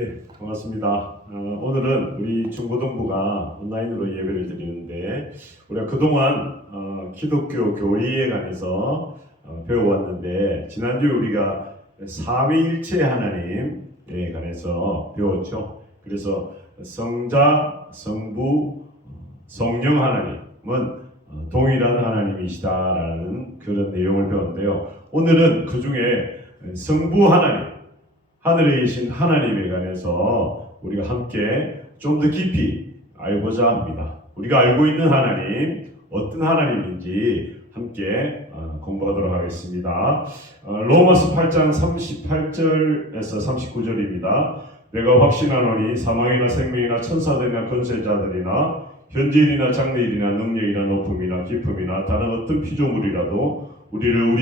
네, 반갑습니다. 오늘은 우리 중고등부가 온라인으로 예배를 드리는데 우리가 그동안 기독교 교리에 관해서 배워왔는데 지난주에 우리가 삼위일체 하나님에 관해서 배웠죠. 그래서 성자, 성부, 성령 하나님은 동일한 하나님이시다라는 그런 내용을 배웠는데요. 오늘은 그 중에 성부 하나님, 하늘에 계신 하나님에 관해서 우리가 함께 좀 더 깊이 알고자 합니다. 우리가 알고 있는 하나님, 어떤 하나님인지 함께 공부하도록 하겠습니다. 로마서 8장 38절에서 39절입니다. 내가 확신하노니 사망이나 생명이나 천사들이나 권세자들이나 현재일이나 장래일이나 능력이나 높음이나 깊음이나 다른 어떤 피조물이라도 우리를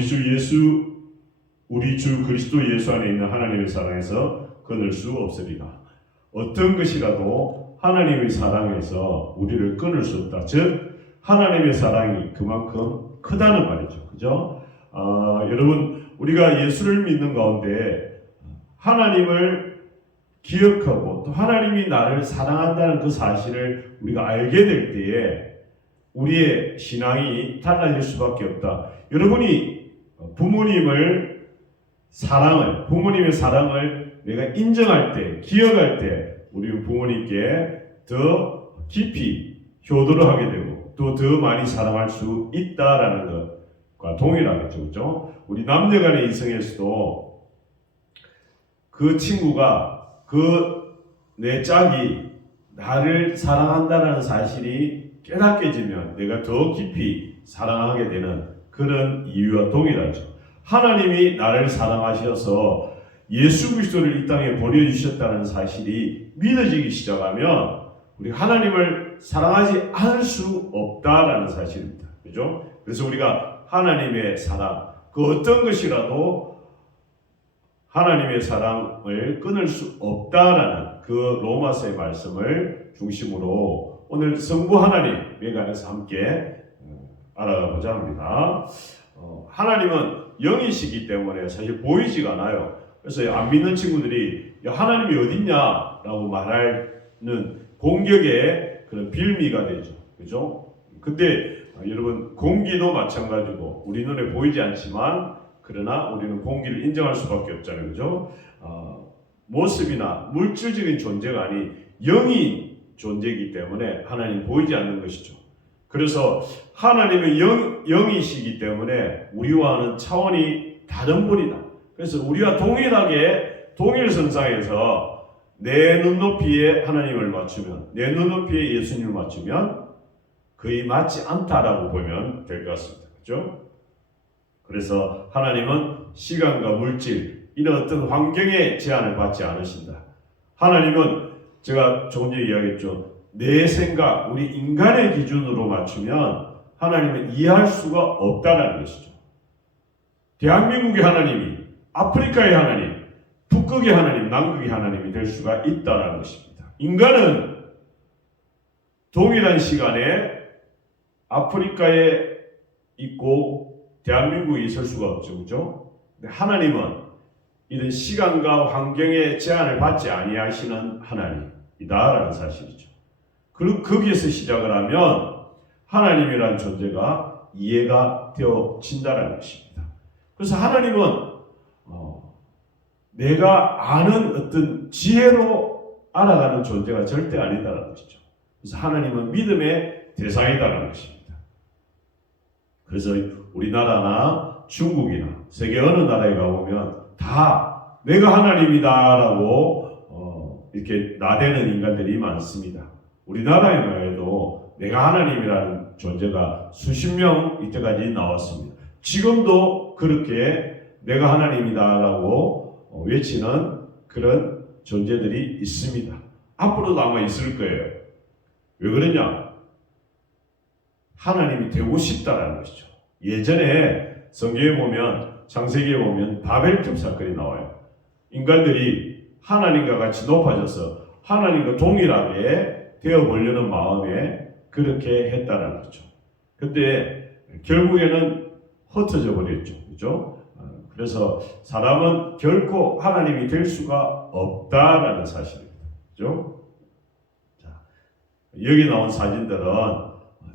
우리 주 그리스도 예수 안에 있는 하나님의 사랑에서 끊을 수 없으리라. 어떤 것이라도 하나님의 사랑에서 우리를 끊을 수 없다. 즉 하나님의 사랑이 그만큼 크다는 말이죠. 그죠? 여러분, 우리가 예수를 믿는 가운데 하나님을 기억하고 또 하나님이 나를 사랑한다는 그 사실을 우리가 알게 될 때에 우리의 신앙이 달라질 수밖에 없다. 여러분이 부모님의 사랑을 내가 인정할 때, 기억할 때 우리 부모님께 더 깊이 효도를 하게 되고 또 더 많이 사랑할 수 있다라는 것과 동일하겠죠. 그렇죠? 우리 남녀간의 이성에서도 그 친구가 내 짝이 나를 사랑한다는 사실이 깨닫게지면 내가 더 깊이 사랑하게 되는 그런 이유와 동일하죠. 하나님이 나를 사랑하셔서 예수 그리스도를 이 땅에 보내주셨다는 사실이 믿어지기 시작하면 우리 하나님을 사랑하지 않을 수 없다라는 사실입니다. 그죠? 그래서 우리가 하나님의 사랑, 그 어떤 것이라도 하나님의 사랑을 끊을 수 없다라는 그 로마서의 말씀을 중심으로 오늘 성부 하나님에 관해서 함께 알아보자 합니다. 하나님은 영이시기 때문에 사실 보이지가 않아요. 그래서 안 믿는 친구들이 하나님이 어딨냐라고 말하는 공격의 그런 빌미가 되죠. 그죠? 근데 여러분, 공기도 마찬가지고 우리 눈에 보이지 않지만 그러나 우리는 공기를 인정할 수밖에 없잖아요. 그죠? 모습이나 물질적인 존재가 아닌 영이 존재이기 때문에 하나님 보이지 않는 것이죠. 그래서 하나님은 영이시기 때문에 우리와는 차원이 다른 분이다. 그래서 우리와 동일선상에서 내 눈높이에 하나님을 맞추면, 내 눈높이에 예수님을 맞추면 거의 맞지 않다라고 보면 될 것 같습니다. 그렇죠? 그래서 하나님은 시간과 물질, 이런 어떤 환경의 제한을 받지 않으신다. 하나님은 제가 조금 전에 이야기했죠. 내 생각, 우리 인간의 기준으로 맞추면 하나님은 이해할 수가 없다라는 것이죠. 대한민국의 하나님이 아프리카의 하나님, 북극의 하나님, 남극의 하나님이 될 수가 있다라는 것입니다. 인간은 동일한 시간에 아프리카에 있고 대한민국에 있을 수가 없죠. 그죠? 근데 하나님은 이런 시간과 환경의 제한을 받지 아니하시는 하나님이다라는 사실이죠. 그리고 거기에서 시작을 하면 하나님이라는 존재가 이해가 되어진다는 것입니다. 그래서 하나님은 내가 아는 어떤 지혜로 알아가는 존재가 절대 아니다라는 것이죠. 그래서 하나님은 믿음의 대상이다라는 것입니다. 그래서 우리나라나 중국이나 세계 어느 나라에 가보면 다 내가 하나님이다라고 이렇게 나대는 인간들이 많습니다. 우리나라에도 내가 하나님이라는 존재가 수십 명 이때까지 나왔습니다. 지금도 그렇게 내가 하나님이다라고 외치는 그런 존재들이 있습니다. 앞으로도 아마 있을 거예요. 왜 그러냐? 하나님이 되고 싶다라는 것이죠. 예전에 성경에 보면, 창세기에 보면 바벨탑 사건이 나와요. 인간들이 하나님과 같이 높아져서 하나님과 동일하게 되어보려는 마음에 그렇게 했다는 거죠. 근데 결국에는 흩어져 버렸죠. 그죠? 그래서 사람은 결코 하나님이 될 수가 없다라는 사실입니다. 그죠? 자, 여기 나온 사진들은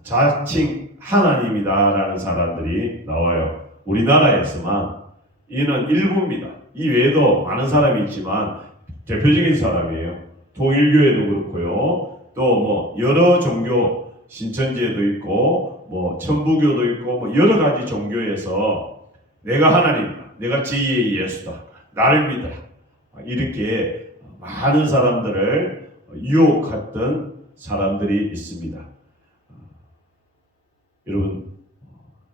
자칭 하나님이다라는 사람들이 나와요. 우리나라에서만. 이는 일부입니다. 이 외에도 많은 사람이 있지만 대표적인 사람이에요. 통일교회도 그렇고요. 또 뭐 여러 종교, 신천지에도 있고 뭐 천부교도 있고 뭐 여러 가지 종교에서 내가 하나님이다, 내가 제2의 예수다, 나를 믿어라, 이렇게 많은 사람들을 유혹했던 사람들이 있습니다. 여러분,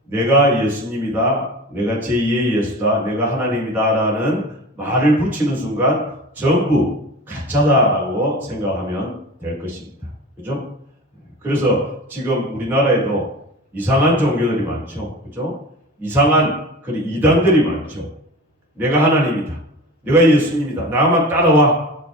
내가 예수님이다, 내가 제2의 예수다, 내가 하나님이다라는 말을 붙이는 순간 전부 가짜다라고 생각하면 될 것입니다. 그죠? 그래서 지금 우리나라에도 이상한 종교들이 많죠. 그죠? 이상한 그런 이단들이 많죠. 내가 하나님이다, 내가 예수님이다, 나만 따라와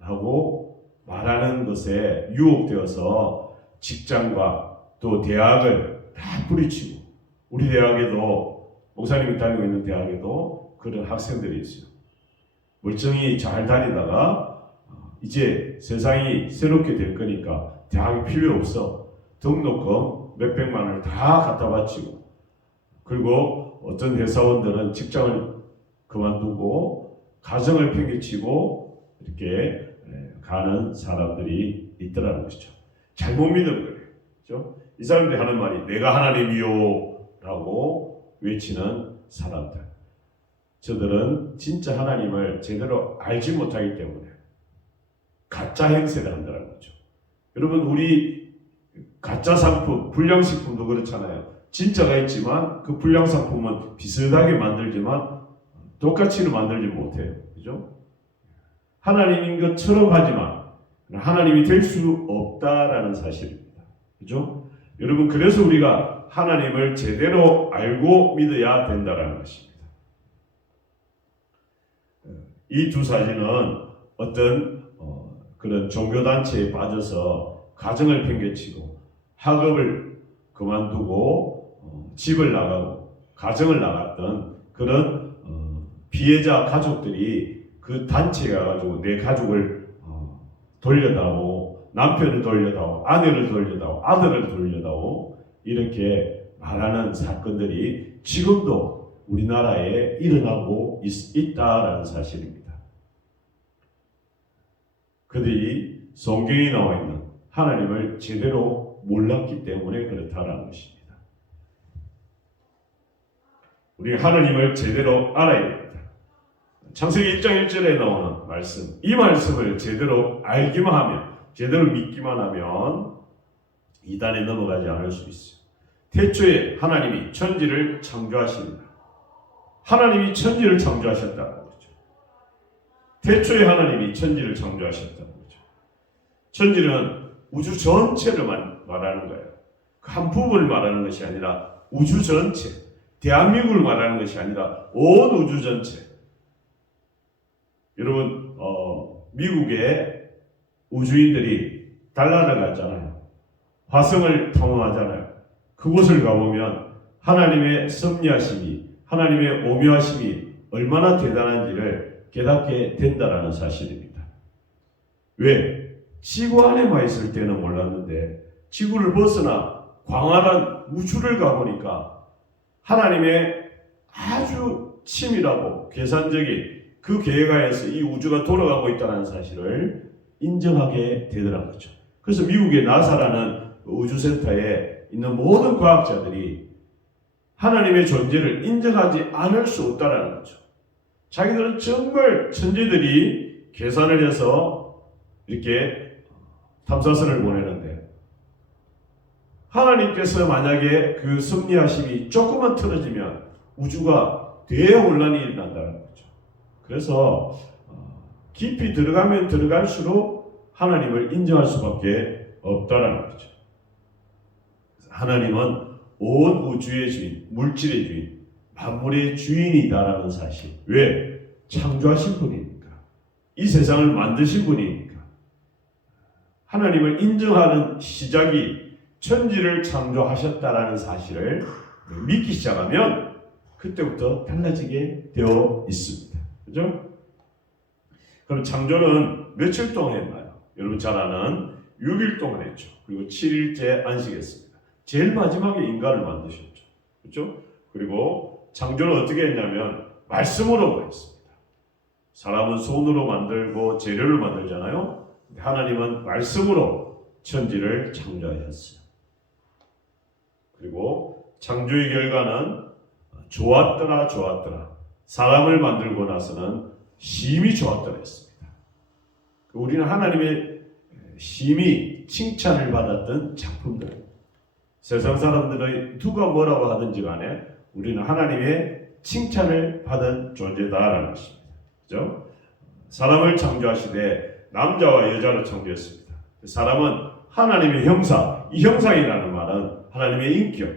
라고 말하는 것에 유혹되어서 직장과 또 대학을 다 뿌리치고, 우리 대학에도, 목사님이 다니고 있는 대학에도 그런 학생들이 있어요. 멀쩡히 잘 다니다가 이제 세상이 새롭게 될 거니까 대학이 필요 없어, 등록금 몇백만 원을 다 갖다 바치고, 그리고 어떤 회사원들은 직장을 그만두고 가정을 팽개치고 이렇게 가는 사람들이 있더라는 것이죠. 잘못 믿은 거예요. 그렇죠? 이 사람들이 하는 말이 내가 하나님이요 라고 외치는 사람들. 저들은 진짜 하나님을 제대로 알지 못하기 때문에 가짜 행세를 한다는 거죠. 여러분, 우리 가짜 상품, 불량식품도 그렇잖아요. 진짜가 있지만 그 불량상품은 비슷하게 만들지만 똑같이는 만들지 못해요. 그죠? 하나님인 것처럼 하지만 하나님이 될 수 없다라는 사실입니다. 그죠? 여러분, 그래서 우리가 하나님을 제대로 알고 믿어야 된다는 것입니다. 이 두 사진은 어떤 그런 종교단체에 빠져서 가정을 팽개치고 학업을 그만두고 집을 나가고 가정을 나갔던 그런 피해자 가족들이 그 단체에 가가지고 내 가족을 돌려다오, 남편을 돌려다오, 아내를 돌려다오, 아들을 돌려다오, 이렇게 말하는 사건들이 지금도 우리나라에 일어나고 있다라는 사실입니다. 그들이 성경에 나와 있는 하나님을 제대로 몰랐기 때문에 그렇다라는 것입니다. 우리 하나님을 제대로 알아야 됩니다. 창세기 1장 1절에 나오는 말씀, 이 말씀을 제대로 알기만 하면, 제대로 믿기만 하면 이단에 넘어가지 않을 수 있어요. 태초에 하나님이 천지를 창조하십니다. 하나님이 천지를 창조하셨다는 거죠. 태초에 하나님이 천지를 창조하셨다는 거죠. 천지는 우주 전체를 말하는 거예요. 한 부분을 말하는 것이 아니라 우주 전체, 대한민국을 말하는 것이 아니라 온 우주 전체. 여러분, 미국의 우주인들이 달나라 갔잖아요. 화성을 탐험하잖아요. 그곳을 가보면 하나님의 섭리하심이, 하나님의 오묘하심이 얼마나 대단한지를 깨닫게 된다는 사실입니다. 왜? 지구 안에만 있을 때는 몰랐는데 지구를 벗어나 광활한 우주를 가보니까 하나님의 아주 치밀하고 계산적인 그 계획하에서 이 우주가 돌아가고 있다는 사실을 인정하게 되더라는 거죠. 그래서 미국의 나사라는 우주센터에 있는 모든 과학자들이 하나님의 존재를 인정하지 않을 수 없다는 거죠. 자기들은 정말 천재들이 계산을 해서 이렇게 탐사선을 보내는데 하나님께서 만약에 그 섭리하심이 조금만 틀어지면 우주가 대혼란이 일어난다는 거죠. 그래서 깊이 들어가면 들어갈수록 하나님을 인정할 수밖에 없다는 거죠. 하나님은 온 우주의 주인, 물질의 주인, 만물의 주인이다라는 사실. 왜? 창조하신 분이니까. 이 세상을 만드신 분이니까. 하나님을 인정하는 시작이 천지를 창조하셨다라는 사실을 믿기 시작하면 그때부터 달라지게 되어 있습니다. 그죠? 그럼 창조는 며칠 동안 했나요? 여러분 잘 아는 6일 동안 했죠. 그리고 7일째 안식했습니다. 제일 마지막에 인간을 만드셨죠. 그렇죠? 그리고 창조는 어떻게 했냐면 말씀으로 했습니다. 사람은 손으로 만들고 재료를 만들잖아요. 하나님은 말씀으로 천지를 창조하셨어요. 그리고 창조의 결과는 좋았더라 좋았더라. 사람을 만들고 나서는 심히 좋았더라 했습니다. 우리는 하나님의 심히 칭찬을 받았던 작품들. 세상 사람들의 누가 뭐라고 하든지 간에 우리는 하나님의 칭찬을 받은 존재다라는 것입니다. 그죠? 사람을 창조하시되 남자와 여자로 창조했습니다. 사람은 하나님의 형상, 이 형상이라는 말은 하나님의 인격.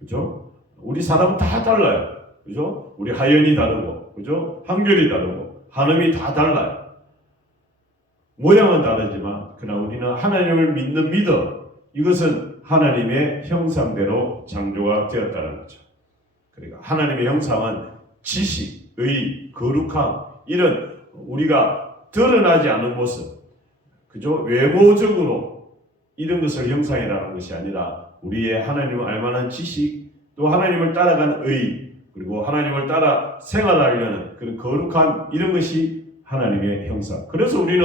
그죠? 우리 사람은 다 달라요. 그죠? 우리 하연이 다르고, 그죠? 한결이 다르고, 한음이 다 달라요. 모양은 다르지만, 그러나 우리는 하나님을 믿는 믿음, 이것은 하나님의 형상대로 창조가 되었다는 거죠. 그러니까 하나님의 형상은 지식, 의, 거룩함, 이런 우리가 드러나지 않은 모습, 그죠? 외모적으로 이런 것을 형상이라는 것이 아니라 우리의 하나님을 알만한 지식, 또 하나님을 따라간 의, 그리고 하나님을 따라 생활하려는 그런 거룩함, 이런 것이 하나님의 형상. 그래서 우리는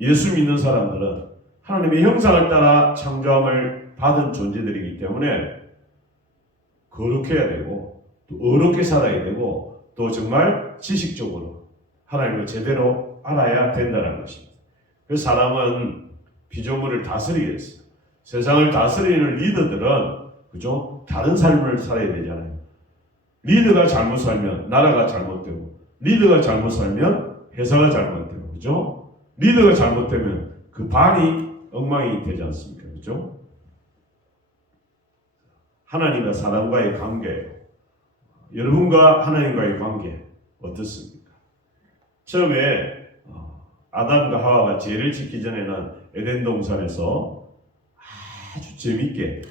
예수 믿는 사람들은 하나님의 형상을 따라 창조함을 받은 존재들이기 때문에 거룩해야 되고 또 어렵게 살아야 되고 또 정말 지식적으로 하나님을 제대로 알아야 된다는 것입니다. 그래서 사람은 피조물을 다스리게 했어요. 세상을 다스리는 리더들은 그죠? 다른 삶을 살아야 되잖아요. 리더가 잘못 살면 나라가 잘못되고, 리더가 잘못 살면 회사가 잘못되고, 그죠? 리더가 잘못되면 그 반이 엉망이 되지 않습니까? 그죠? 하나님과 사람과의 관계, 여러분과 하나님과의 관계 어떻습니까? 처음에 아담과 하와가 죄를 짓기 전에는 에덴 동산에서 아주 재밌게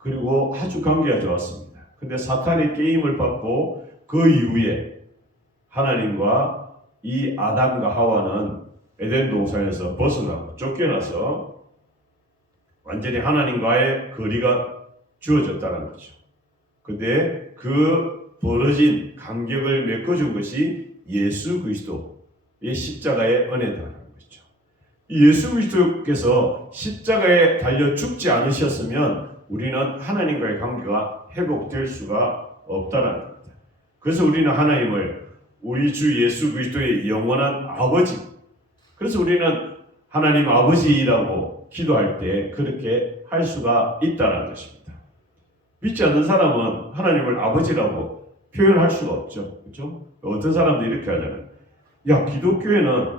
그리고 아주 관계가 좋았습니다. 근데 사탄의 게임을 받고 그 이후에 하나님과 이 아담과 하와는 에덴 동산에서 벗어나고 쫓겨나서 완전히 하나님과의 거리가 주어졌다는 거죠. 근데 그 벌어진 간격을 메꿔준 것이 예수 그리스도의 십자가의 은혜다라는 거죠. 예수 그리스도께서 십자가에 달려 죽지 않으셨으면 우리는 하나님과의 관계가 회복될 수가 없다는 겁니다. 그래서 우리는 하나님을 우리 주 예수 그리스도의 영원한 아버지, 그래서 우리는 하나님 아버지라고 기도할 때 그렇게 할 수가 있다는 것입니다. 믿지 않는 사람은 하나님을 아버지라고 표현할 수가 없죠. 그렇죠? 어떤 사람도 이렇게 하잖아요. 야, 기독교에는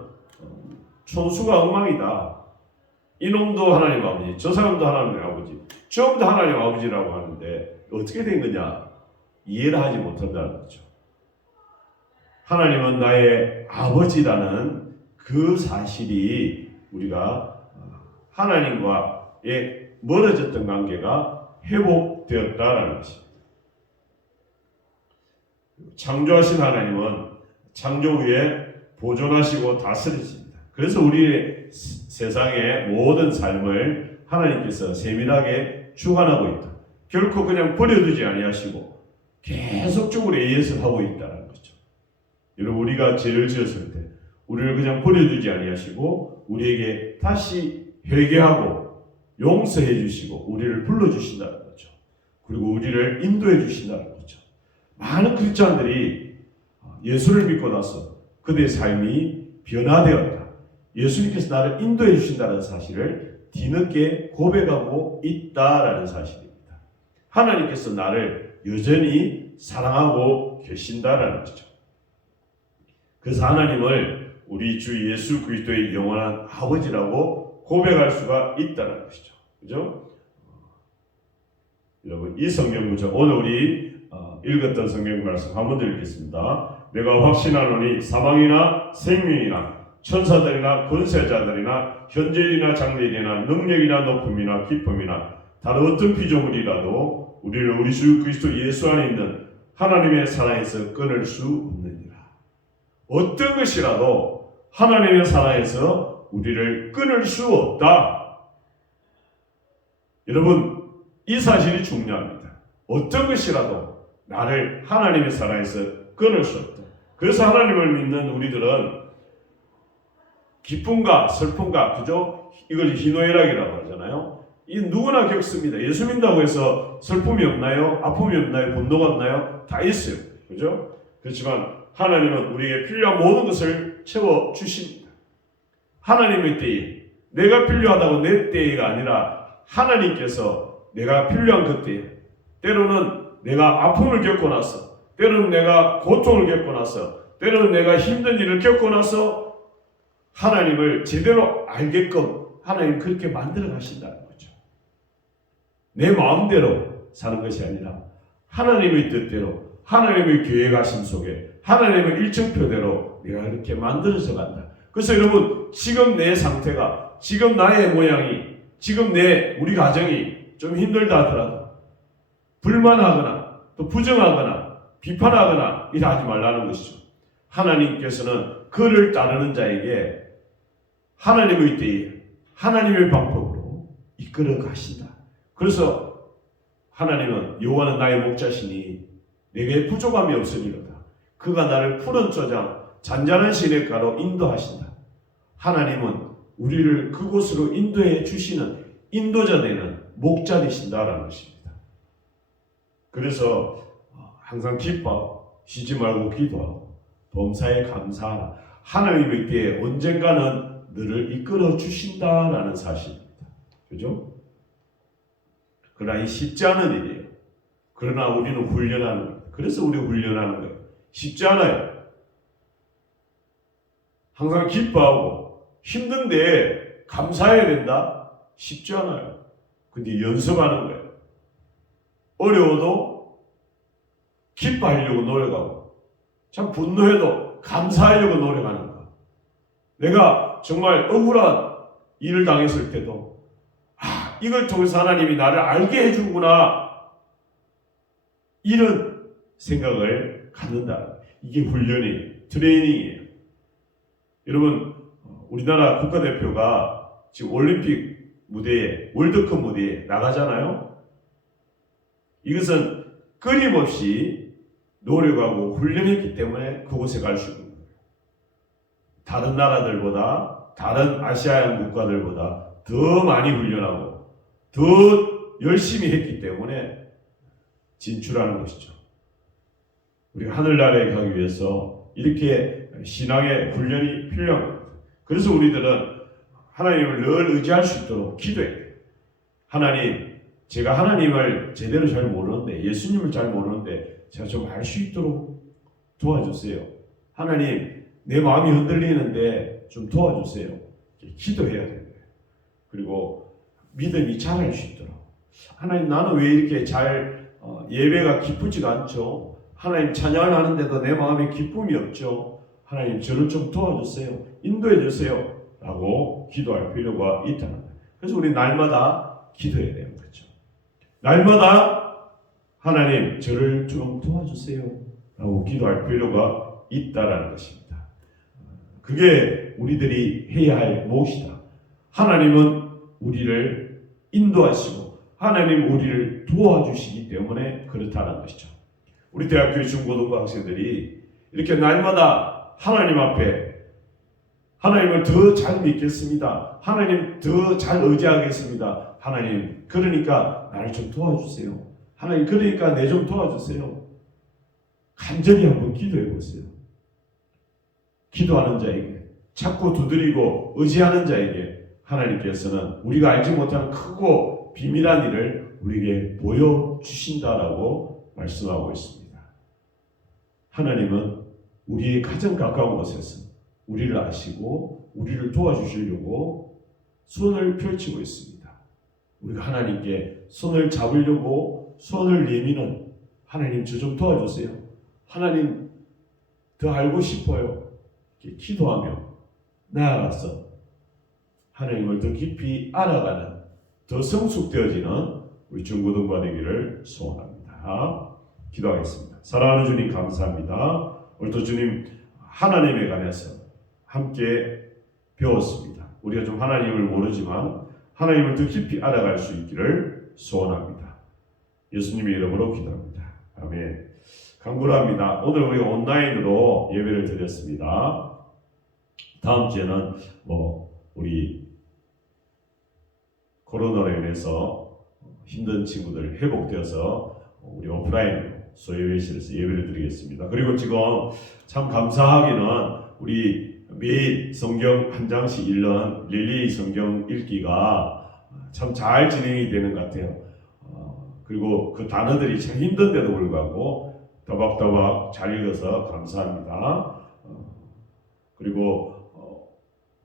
천수가 엉망이다. 이놈도 하나님 아버지, 저 사람도 하나님 아버지, 전부 다 하나님 아버지라고 하는데 어떻게 된 거냐? 이해를 하지 못한다는 거죠. 하나님은 나의 아버지라는 그 사실이 우리가 하나님과의 멀어졌던 관계가 회복되었다라는 것입니다. 창조하신 하나님은 창조 후에 보존하시고 다스리십니다. 그래서 우리의 세상의 모든 삶을 하나님께서 세밀하게 주관하고 있다. 결코 그냥 버려두지 아니하시고 계속적으로 예습을 하고 있다는 거죠. 여러분, 우리가 죄를 지었을 때 우리를 그냥 버려두지 아니하시고 우리에게 다시 회개하고 용서해 주시고 우리를 불러주신다는 거죠. 그리고 우리를 인도해 주신다는 거죠. 많은 크리스찬들이 예수를 믿고 나서 그들의 삶이 변화되었다. 예수님께서 나를 인도해 주신다는 사실을 뒤늦게 고백하고 있다라는 사실입니다. 하나님께서 나를 여전히 사랑하고 계신다라는 거죠. 그래서 하나님을 우리 주 예수 그리스도의 영원한 아버지라고 고백할 수가 있다는 것이죠. 그죠? 여러분, 이 성경 구절 오늘 우리 읽었던 성경 말씀 한 번 더 읽겠습니다. 내가 확신하노니 사망이나 생명이나 천사들이나 권세자들이나 현재일이나 장래일이나 능력이나 높음이나 기쁨이나 다른 어떤 피조물이라도 우리를 우리 주 그리스도 예수 안에 있는 하나님의 사랑에서 끊을 수 없느니라. 어떤 것이라도 하나님의 사랑에서 우리를 끊을 수 없다. 여러분, 이 사실이 중요합니다. 어떤 것이라도 나를 하나님의 사랑에서 끊을 수 없다. 그래서 하나님을 믿는 우리들은 기쁨과 슬픔과, 그죠? 이걸 희노애락이라고 하잖아요. 이 누구나 겪습니다. 예수 믿는다고 해서 슬픔이 없나요? 아픔이 없나요? 분노가 없나요? 다 있어요. 그죠? 그렇지만 하나님은 우리에게 필요한 모든 것을 채워주십니다. 하나님의 때에, 내가 필요하다고 내 때가 아니라 하나님께서 내가 필요한 그 때에, 때로는 내가 아픔을 겪고 나서, 때로는 내가 고통을 겪고 나서, 때로는 내가 힘든 일을 겪고 나서 하나님을 제대로 알게끔 하나님 그렇게 만들어 가신다는 거죠. 내 마음대로 사는 것이 아니라 하나님의 뜻대로, 하나님의 계획하심 속에, 하나님의 일정표대로 내가 이렇게 만들어져 간다. 그래서 여러분, 지금 내 상태가, 지금 나의 모양이, 지금 우리 가정이 좀 힘들다 하더라도 불만하거나 또 부정하거나 비판하거나 이래 하지 말라는 것이죠. 하나님께서는 그를 따르는 자에게 하나님의 때에 하나님의 방법으로 이끌어 가신다. 그래서 하나님은 여호와는 나의 목자시니 내게 부족함이 없으리로다. 그가 나를 푸른 초장 잔잔한 시냇가로 인도하신다. 하나님은 우리를 그곳으로 인도해 주시는 인도자 되는 목자 되신다라는 것입니다. 그래서 항상 기뻐하고 쉬지 말고 기도하고 범사에 감사하라. 하나님의 때에 언젠가는 너를 이끌어 주신다라는 사실입니다. 그죠? 그러나 이 쉽지 않은 일이에요. 그러나 우리는 훈련하는 거예요. 그래서 우리 훈련하는 거예요. 쉽지 않아요. 항상 기뻐하고 힘든데 감사해야 된다? 쉽지 않아요. 근데 연습하는 거예요. 어려워도 기뻐하려고 노력하고, 참 분노해도 감사하려고 노력하는 거예요. 내가 정말 억울한 일을 당했을 때도 이걸 통해서 하나님이 나를 알게 해주구나, 이런 생각을 갖는다. 이게 훈련이에요. 트레이닝이에요. 여러분, 우리나라 국가대표가 지금 올림픽 무대에, 월드컵 무대에 나가잖아요. 이것은 끊임없이 노력하고 훈련했기 때문에 그곳에 갈 수 있는 거예요. 다른 나라들보다, 다른 아시아의 국가들보다 더 많이 훈련하고 더 열심히 했기 때문에 진출하는 것이죠. 우리가 하늘나라에 가기 위해서 이렇게 신앙의 훈련이 필요한 겁니다. 그래서 우리들은 하나님을 늘 의지할 수 있도록 기도해야 돼요. 하나님, 제가 하나님을 제대로 잘 모르는데, 예수님을 잘 모르는데 제가 좀 알 수 있도록 도와주세요. 하나님, 내 마음이 흔들리는데 좀 도와주세요. 기도해야 돼요. 그리고 믿음이 자랄 수 있도록, 하나님, 나는 왜 이렇게 예배가 기쁘지가 않죠? 하나님, 찬양을 하는데도 내 마음에 기쁨이 없죠? 하나님, 저를 좀 도와주세요. 인도해 주세요. 라고 기도할 필요가 있다는 거예요. 그래서 우리 날마다 기도해야 되는 거죠. 날마다 하나님, 저를 좀 도와주세요. 라고 기도할 필요가 있다는 것입니다. 그게 우리들이 해야 할 몫이다. 하나님은 우리를 인도하시고 하나님 우리를 도와주시기 때문에 그렇다는 것이죠. 우리 대학교 중고등부 학생들이 이렇게 날마다 하나님 앞에 하나님을 더 잘 믿겠습니다. 하나님 더 잘 의지하겠습니다. 하나님, 그러니까 나를 좀 도와주세요. 하나님, 그러니까 내 좀 도와주세요. 간절히 한번 기도해 보세요. 기도하는 자에게, 자꾸 두드리고 의지하는 자에게 하나님께서는 우리가 알지 못하는 크고 비밀한 일을 우리에게 보여주신다라고 말씀하고 있습니다. 하나님은 우리의 가장 가까운 곳에서 우리를 아시고 우리를 도와주시려고 손을 펼치고 있습니다. 우리가 하나님께 손을 잡으려고 손을 내미는, 하나님, 저 좀 도와주세요. 하나님, 더 알고 싶어요. 이렇게 기도하며 나아가서 하나님을 더 깊이 알아가는, 더 성숙되어지는 우리 중고등부 되기를 소원합니다. 기도하겠습니다. 사랑하는 주님 감사합니다. 오늘도 주님 하나님에 관해서 함께 배웠습니다. 우리가 좀 하나님을 모르지만 하나님을 더 깊이 알아갈 수 있기를 소원합니다. 예수님의 이름으로 기도합니다. 아멘. 간구합니다. 오늘 우리가 온라인으로 예배를 드렸습니다. 다음 주에는 우리 코로나로 인해서 힘든 친구들 회복되어서 우리 오프라인으로 소예배실에서 예배를 드리겠습니다. 그리고 지금 참 감사하기는 우리 매일 성경 한 장씩 읽는 릴리 성경 읽기가 참 잘 진행이 되는 것 같아요. 그리고 그 단어들이 참 힘든데도 불구하고 따박따박 잘 읽어서 감사합니다. 그리고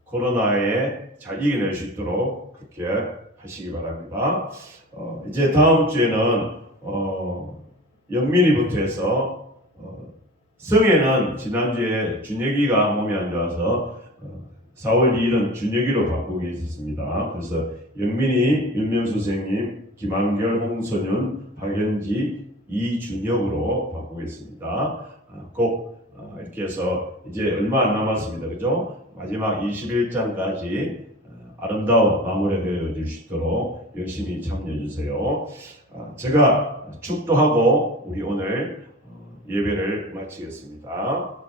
코로나에 잘 이겨낼 수 있도록 그렇게 하시기 바랍니다. 이제 다음 주에는 영민이부터 해서 성에는 지난주에 준혁이가 몸이 안 좋아서 4월 2일은 준혁이로 바꾸게 있었습니다. 그래서 영민이, 윤명수 선생님, 김한결, 홍선윤, 박연지, 이준혁으로 바꾸겠습니다. 꼭 이렇게 해서 이제 얼마 안 남았습니다. 그죠? 마지막 21장까지 아름다운 마무리가 되어질 수 있도록 열심히 참여해 주세요. 제가 축도하고 우리 오늘 예배를 마치겠습니다.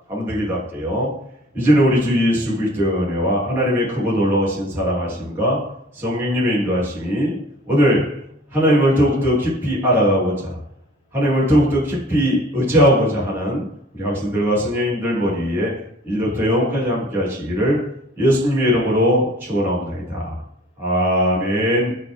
한 번 더 기도할게요. 이제는 우리 주 예수 그리스도의 은혜와 하나님의 크고 놀라우신 사랑하심과 성령님의 인도하심이 오늘 하나님을 더욱더 깊이 알아가고자 하나님을 더욱더 깊이 의지하고자 하는 우리 학생들과 선생님들 머리 위에 이제부터 영원까지 함께 하시기를 예수님의 이름으로 축원합니다. 아멘.